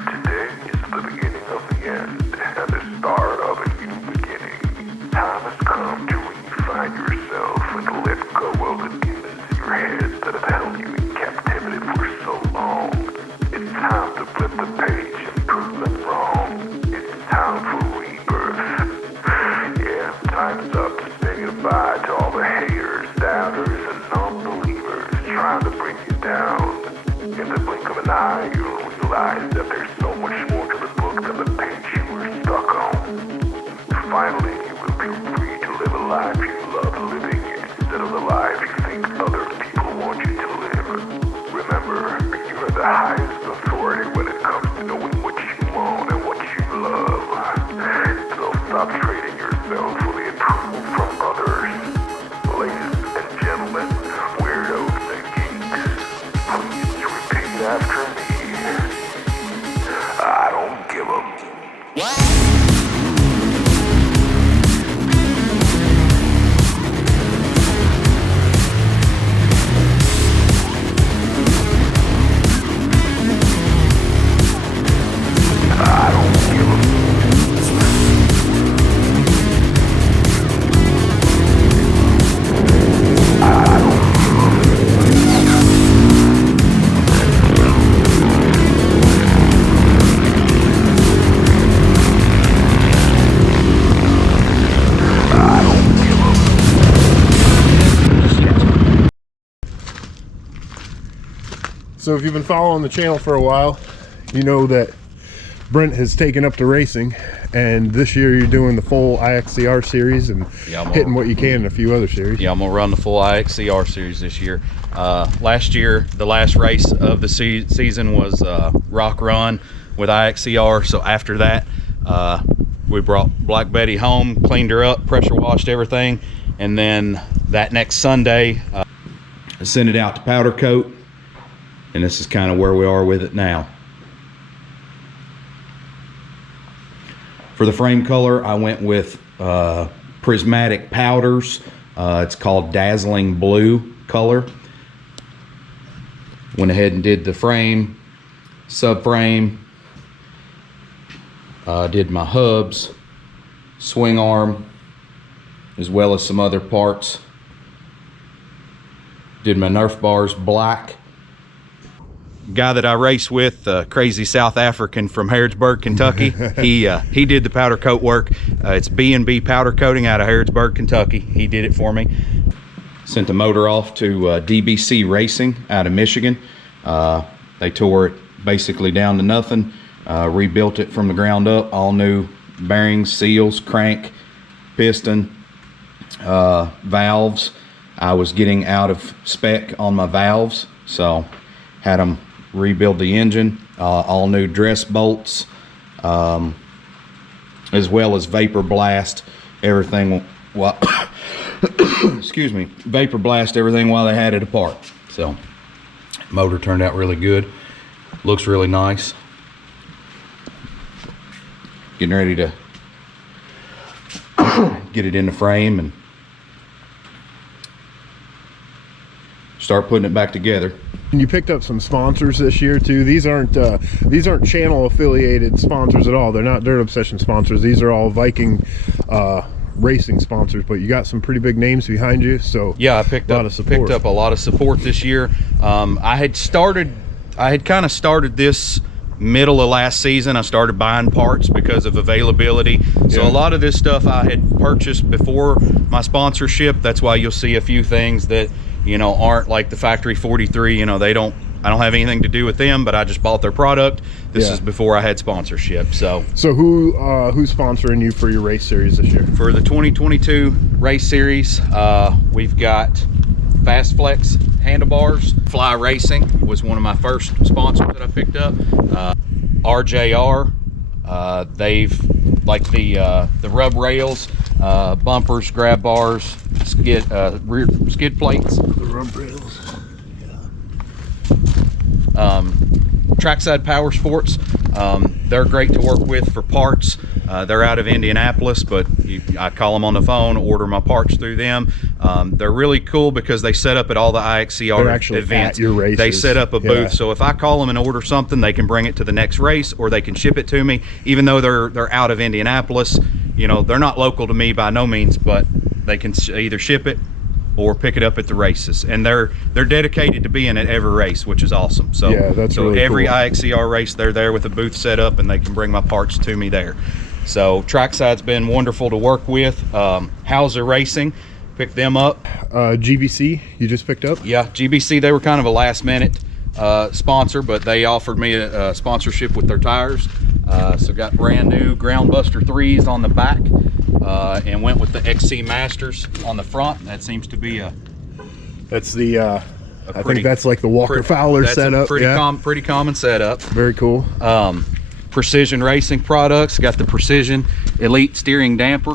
Today is the beginning of the end and the start of a new beginning. Time has come to refine yourself and let go of the demons in your head that have held you in captivity for so long. It's time to flip the page and prove them wrong. It's time for rebirth. Yeah, time's up to say goodbye to all the haters, doubters, and non-believers trying to bring you down. In the blink of an eye, you'll realize that there's so much more to the book than the page you were stuck on. Finally, you will be free to live a life you love living instead of the life you think other people want you to live. Remember, you are the highest authority when it comes to knowing what you want and what you love. So stop trading yourself for the approval from others. Ladies and gentlemen, weirdos and geeks, please repeat after me. I don't give a... So if you've been following the channel for a while, you know that Brent has taken up to racing, and this year you're doing the full IXCR series and hitting what you can in a few other series. Yeah, I'm gonna run the full IXCR series this year. Last year, the last race of the season was Rock Run with IXCR. So after that, we brought Black Betty home, cleaned her up, pressure washed everything, and then that next Sunday, I sent it out to powder coat. And this is kind of where we are with it now. For the frame color, I went with prismatic powders. It's called Dazzling Blue color. Went ahead and did the frame, subframe, did my hubs, swing arm, as well as some other parts. Did my Nerf bars black. Guy that I race with, crazy South African from Harrodsburg, Kentucky, he did the powder coat work. It's B&B powder coating out of Harrodsburg, Kentucky. He did it for me. Sent the motor off to GBC Racing out of Michigan. They tore it basically down to nothing, rebuilt it from the ground up, all new bearings, seals, crank, piston, valves. I was getting out of spec on my valves, so had them rebuild the engine, all new dress bolts, as well as vapor blast everything while excuse me, vapor blast everything while they had it apart. So motor turned out really good, looks really nice. Getting ready to get it in the frame and start putting it back together. And you picked up some sponsors this year too. These aren't channel affiliated sponsors at all. They're not Dirt Obsession sponsors. These are all Viking racing sponsors, but you got some pretty big names behind you. So yeah, I picked up a lot of support this year. I had kind of started this middle of last season. I started buying parts because of availability. So a lot of this stuff I had purchased before my sponsorship. That's why you'll see a few things that, you know, aren't like the Factory 43. You know, I don't have anything to do with them, but I just bought their product. This is before I had sponsorship. So who's sponsoring you for your race series this year? For the 2022 race series, we've got Fast Flex handlebars. Fly Racing was one of my first sponsors that I picked up. RJR, they've like the rub rails, bumpers, grab bars, rear skid plates. The rub rails. Trackside Powersports, They're great to work with for parts. They're out of Indianapolis, but I call them on the phone, order my parts through them. They're really cool because they set up at all the IXCR events. At your races. They set up a booth, so if I call them and order something, they can bring it to the next race, or they can ship it to me. Even though they're out of Indianapolis, you know, they're not local to me by no means, but they can either ship it or pick it up at the races, and they're dedicated to being at every race, which is awesome. So yeah, that's really every cool. IXCR race, they're there with a booth set up, and they can bring my parts to me there. So Trackside's been wonderful to work with. Hauser Racing, picked them up. GBC, you just picked up? Yeah, GBC, they were kind of a last minute sponsor, but they offered me a sponsorship with their tires. So got brand new Groundbuster 3s on the back, and went with the XC Masters on the front. That seems to be that's the I think that's like the Walker Fowler setup. Pretty common setup. Very cool. Precision Racing products. Got the Precision Elite steering damper.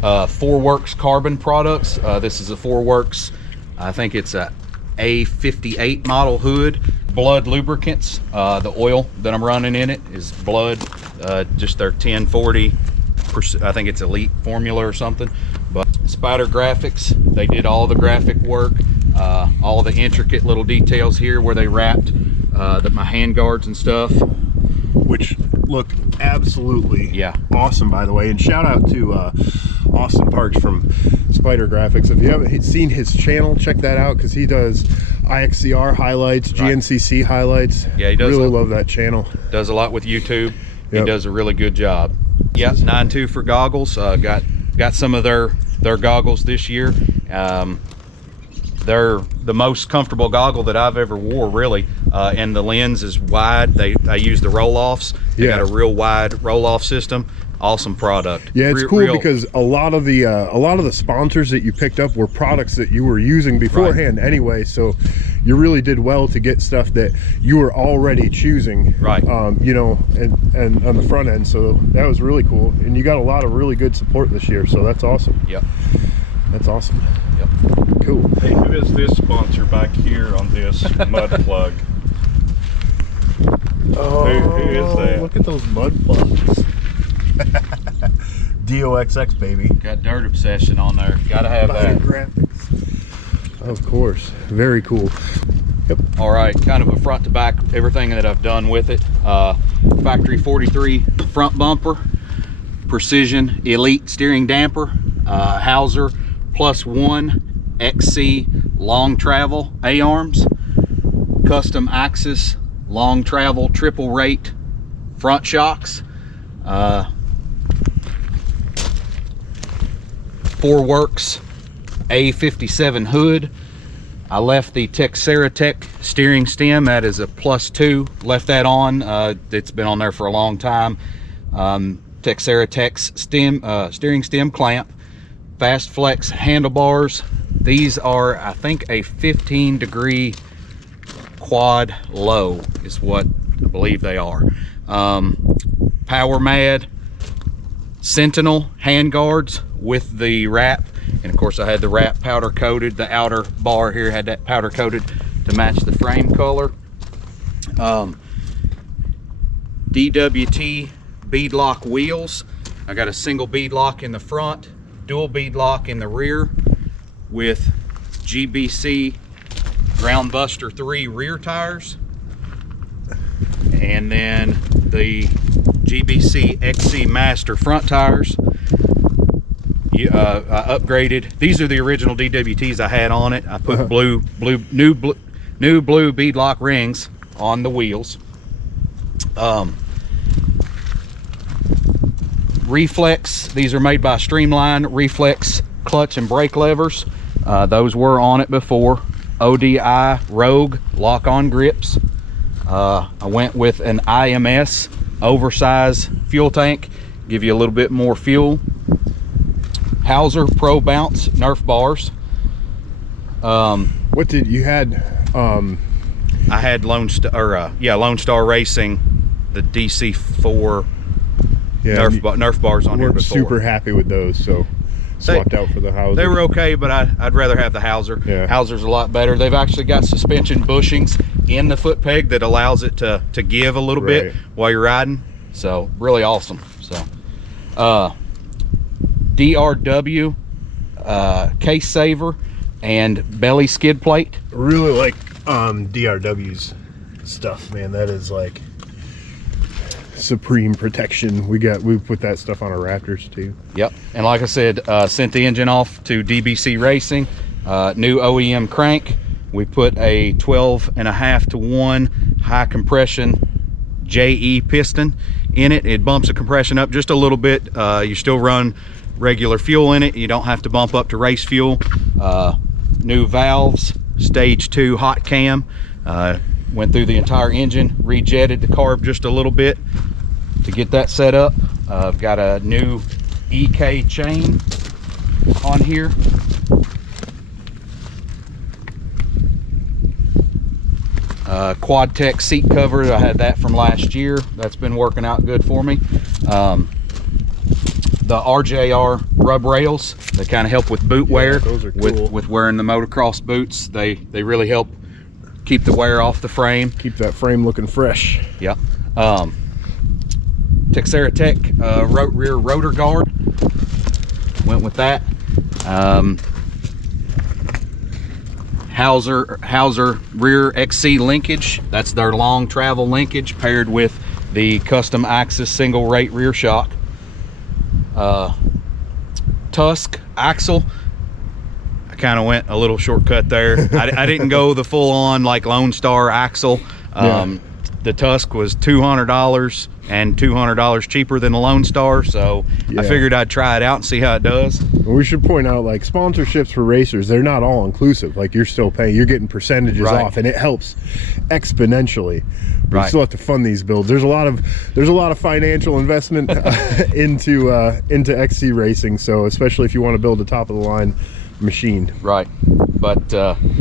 4Works carbon products. This is a 4Works, I think it's a A58 model hood. Blood Lubricants. The oil that I'm running in it is Blood, just their 1040, I think it's Elite formula or something. But Spider Graphix, they did all the graphic work, all the intricate little details here where they wrapped my hand guards and stuff, which look absolutely awesome, by the way. And shout out to Austin Parks from Spider Graphix. If you haven't seen his channel, check that out, because he does IXCR highlights, GNCC highlights. Yeah, he does. Really love that channel. Does a lot with YouTube. He does a really good job. Yeah, 9-2 for goggles. Got some of their goggles this year. They're the most comfortable goggle that I've ever wore, really. And the lens is wide. I use the roll-offs. They got a real wide roll-off system. Awesome product. Yeah, it's cool because a lot of the sponsors that you picked up were products that you were using beforehand anyway. So you really did well to get stuff that you were already choosing. Right. You know, and on the front end. So that was really cool. And you got a lot of really good support this year. So that's awesome. Yep. That's awesome. Yep. Cool. Hey, who is this sponsor back here on this mud plug? Oh, who is that? Look at those mud plugs. DOXX, baby. Got Dirt Obsession on there. Gotta have that. Graphics. Of course. Very cool. Yep. All right, kind of a front to back, everything that I've done with it. Factory 43 front bumper, Precision Elite steering damper, Hauser +1 XC long travel A-arms, custom Axis long travel triple rate front shocks, 4Works A57 hood. I left the Texera steering stem, that is a +2, left that on. It's been on there for a long time. Texera steering stem clamp, Fast Flex handlebars. These are, I think, a 15-degree quad low is what I believe they are. Power Mad Sentinel hand guards with the wrap, and of course I had the wrap powder coated. The outer bar here had that powder coated to match the frame color. DWT beadlock wheels. I got a single beadlock in the front, dual beadlock in the rear, with GBC Groundbuster 3 rear tires, and then the GBC XC Master front tires. I upgraded. These are the original DWTs I had on it. I put new blue beadlock rings on the wheels. Reflex, these are made by Streamline, Reflex clutch and brake levers. Those were on it before. ODI Rogue lock-on grips. I went with an IMS oversized fuel tank, give you a little bit more fuel. Hauser Pro Bounce Nerf bars. What did you had? I had Lone Star Racing, the DC4 Nerf bars on here before. We're super happy with those. So swapped out for the Hauser. They were okay, but I'd rather have the Hauser. Yeah. Hauser's a lot better. They've actually got suspension bushings in the foot peg that allows it to give a little bit while you're riding. So really awesome. So DRW case saver and belly skid plate. Really like DRW's stuff, man. That is like supreme protection. We put that stuff on our Raptors too. Yep. And like I said, sent the engine off to GBC Racing, new OEM crank. We put a 12.5 to 1 high compression JE piston in it. It bumps the compression up just a little bit. You still run regular fuel in it. You don't have to bump up to race fuel. New valves, stage 2 hot cam. Went through the entire engine, rejetted the carb just a little bit to get that set up. I've got a new EK chain on here. Quad-Tech seat cover. I had that from last year. That's been working out good for me. The RJR rub rails, they kind of help with boot wear. Those are cool. With wearing the motocross boots, they really help keep the wear off the frame. Keep that frame looking fresh. Yep. Texera Tech rear rotor guard. Went with that. Hauser rear XC linkage. That's their long travel linkage paired with the custom Axis single rate rear shock. Tusk axle. I kind of went a little shortcut there. I didn't go the full on like Lone Star axle. The Tusk was $200 and $200 cheaper than the Lone Star, so I figured I'd try it out and see how it does. We should point out, like, sponsorships for racers, they're not all inclusive. Like, you're still paying, you're getting percentages off, and it helps exponentially. But you still have to fund these builds. There's a lot of financial investment into XC Racing, so especially if you want to build a top of the line machine. Right. But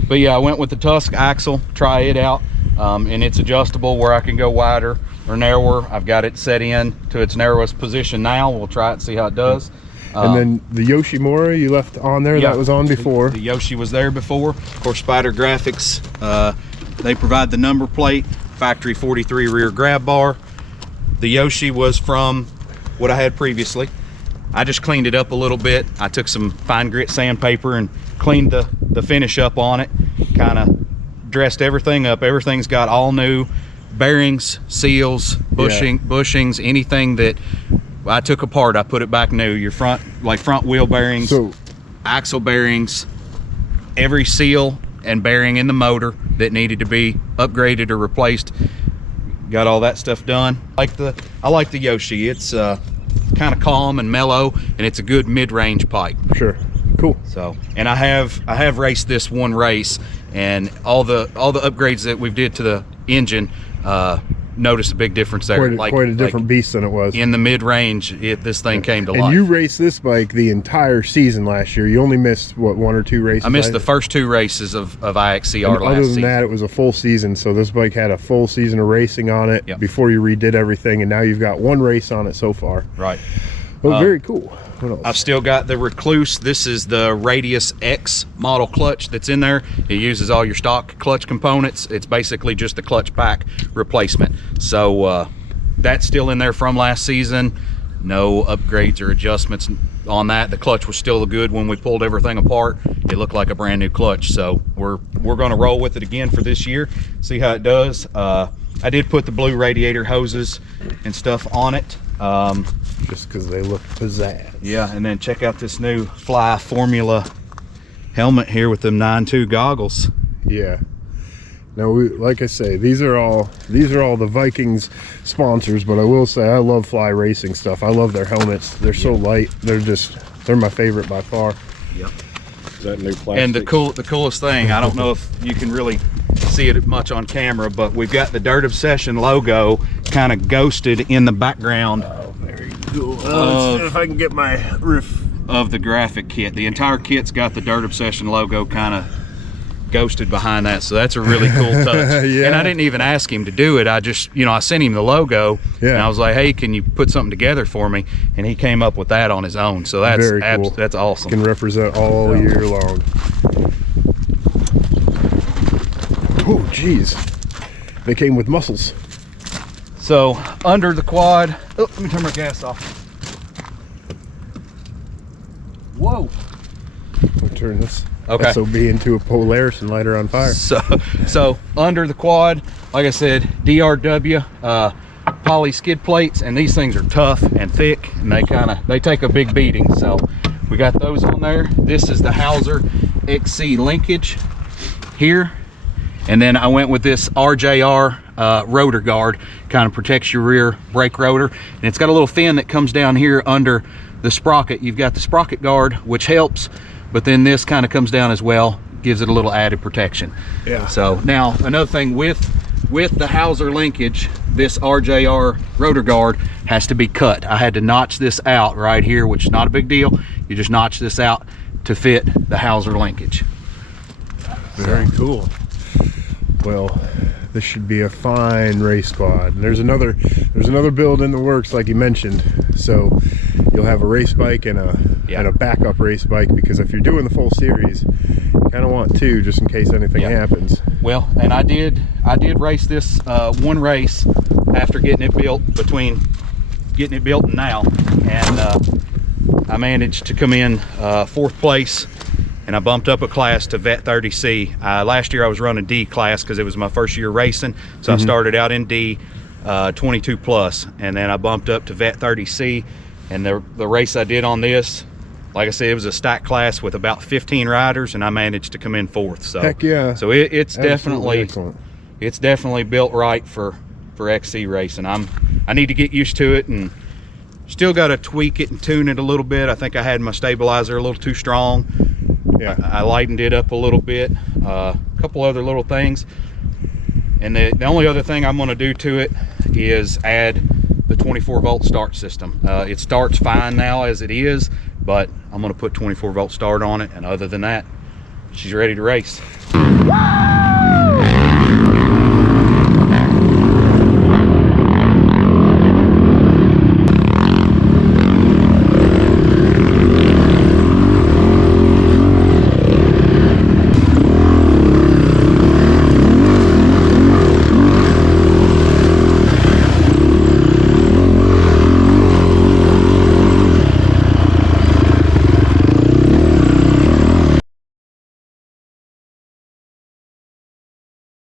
yeah, I went with the Tusk axle, try it out. And it's adjustable where I can go wider or narrower. I've got it set in to its narrowest position now. We'll try it and see how it does. And then the Yoshimura you left on there, that was on before. The Yoshi was there before. Of course, Spider Graphix, they provide the number plate, factory 43 rear grab bar. The Yoshi was from what I had previously. I just cleaned it up a little bit. I took some fine grit sandpaper and cleaned the finish up on it, kind of dressed everything up. Everything's got all new bearings, seals, bushings, anything that I took apart, I put it back new. Your front wheel bearings, axle bearings, every seal and bearing in the motor that needed to be upgraded or replaced. Got all that stuff done. I like the Yoshi. It's kind of calm and mellow, and it's a good mid-range pipe. Sure. Cool. So, and I have raced this one race, and all the upgrades that we've did to the engine, noticed a big difference there. Quite a different beast than it was. In the mid-range, this thing came to life. And you raced this bike the entire season last year. You only missed, what, 1 or 2 races? I missed the first 2 races of IXCR last season. Other than that, it was a full season. So this bike had a full season of racing on it before you redid everything, and now you've got 1 race on it so far. Right. Well, very cool. What else? I've still got the Recluse. This is the Radius X model clutch that's in there. It uses all your stock clutch components. It's basically just the clutch pack replacement. So that's still in there from last season. No upgrades or adjustments on that. The clutch was still good when we pulled everything apart. It looked like a brand new clutch. So we're going to roll with it again for this year, see how it does. I did put the blue radiator hoses and stuff on it. Just because they look pizzazz. Yeah, and then check out this new Fly Formula helmet here with them 9.2 goggles. Yeah. Now, like I say, these are all the Vikings sponsors, but I will say I love Fly Racing stuff. I love their helmets. They're so light. They're my favorite by far. Yep. Is that new plastic? And the coolest thing, I don't know if you can really see it much on camera, but we've got the Dirt Obsession logo kind of ghosted in the background. Oh, very cool. Let's see if I can get my roof of the graphic kit. The entire kit's got the Dirt Obsession logo kind of ghosted behind that, so that's a really cool touch. Yeah. And I didn't even ask him to do it. I just, you know, I sent him the logo, and I was like, hey, can you put something together for me? And he came up with that on his own. So that's very cool. That's awesome. Can represent all year long. Oh, geez. They came with muscles. So under the quad, oh, let me turn my gas off. Whoa. I'll turn this SOB into a Polaris and light her on fire. So under the quad, like I said, DRW poly skid plates, and these things are tough and thick, and they take a big beating. So we got those on there. This is the Hauser XC linkage here, and then I went with this RJR rotor guard, kind of protects your rear brake rotor, and it's got a little fin that comes down here under the sprocket. You've got the sprocket guard, which helps, but then this kind of comes down as well, gives it a little added protection. Yeah. So now another thing with the Hauser linkage, this RJR rotor guard has to be cut. I had to notch this out right here, which is not a big deal. You just notch this out to fit the Hauser linkage. Very cool. Well, this should be a fine race quad. And there's another build in the works, like you mentioned. So you'll have a race bike and a backup race bike, because if you're doing the full series, you kind of want two, just in case anything happens. Well, and I did race this one race after getting it built, between getting it built and now, and I managed to come in 4th place, and I bumped up a class to Vet 30C. Last year I was running D class because it was my first year racing, so I started out in D 22 plus, and then I bumped up to Vet 30C. And the race I did on this, like I said, it was a stack class with about 15 riders, and I managed to come in 4th. So heck yeah. So it's definitely excellent. It's definitely built right for XC racing. I need to get used to it, and still got to tweak it and tune it a little bit. I think I had my stabilizer a little too strong. Yeah, I lightened it up a little bit. A couple other little things, and the only other thing I'm going to do to it is add the 24-volt start system. It starts fine now as it is, but I'm going to put 24-volt start on it, and other than that, she's ready to race.